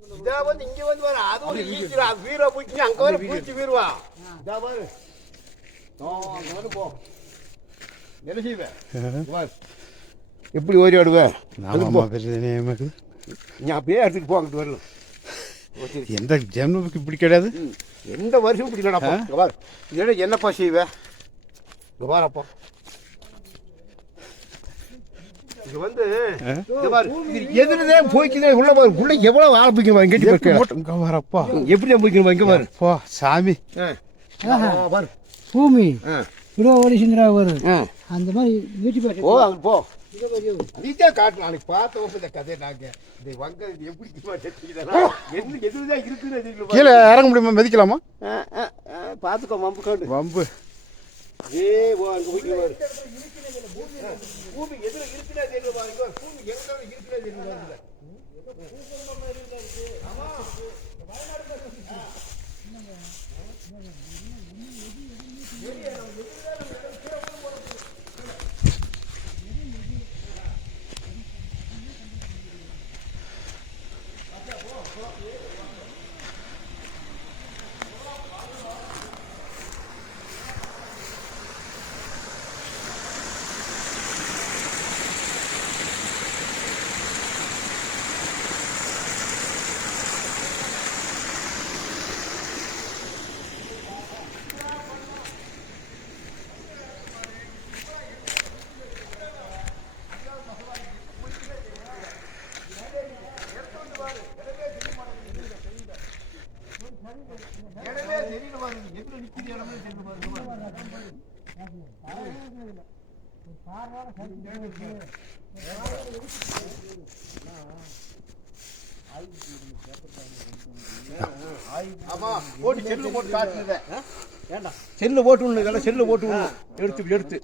இதா வந்து இங்க வந்து வர அது ஒரு ஈச்சிரா வீரா போய் அங்க வர பூச்சி வீருவா இதா பாரு அங்க வந்து போ என்ன செய்வே பாரு எப்படி ஓடி ஆடுவேன் நீ அப்படியே எடுத்துட்டு போ அங்கிட்டு வரலாம் எந்த ஜென்மத்துக்கு இப்படி கிடையாது எந்த வருஷம் இப்படி இல்லடாப்பா பாரு இதோட என்னப்பா செய்வேன் பாரப்பா இது வந்து எதுனதே போய்க்குதே உள்ள பாரு உள்ள எவ்வளவு ஆரம்பிக்கணும் இங்க இங்க வரப்பா எப்படி போய்க்கணும் இங்க பாரு போ சாமி பாரு பூமி கிலோ ஓடிச்சுங்கிறா வரும் அந்த மாதிரி வீட்டு போட்டு போ அங்க போ நீதான் காட்டணும் நாளைக்கு பார்த்த இந்த கதையை நாங்க இந்த வங்க எப்படி எதுதான் இருக்குன்னு கீழே இறங்க முடியுமா மிதிக்கலாமா பார்த்துக்கோ வம்பு காட்டு வம்பு அங்க போய்க்கு பூமி எதுல இருக்குன்னா தெரியல பாருங்க பூமி எங்க இருக்குன்னா தெரியல ஆமா ஆமா போட்டு செல்லு போட்டு காட்டுறத செல்லு போட்டு செல்லு போட்டு எடுத்து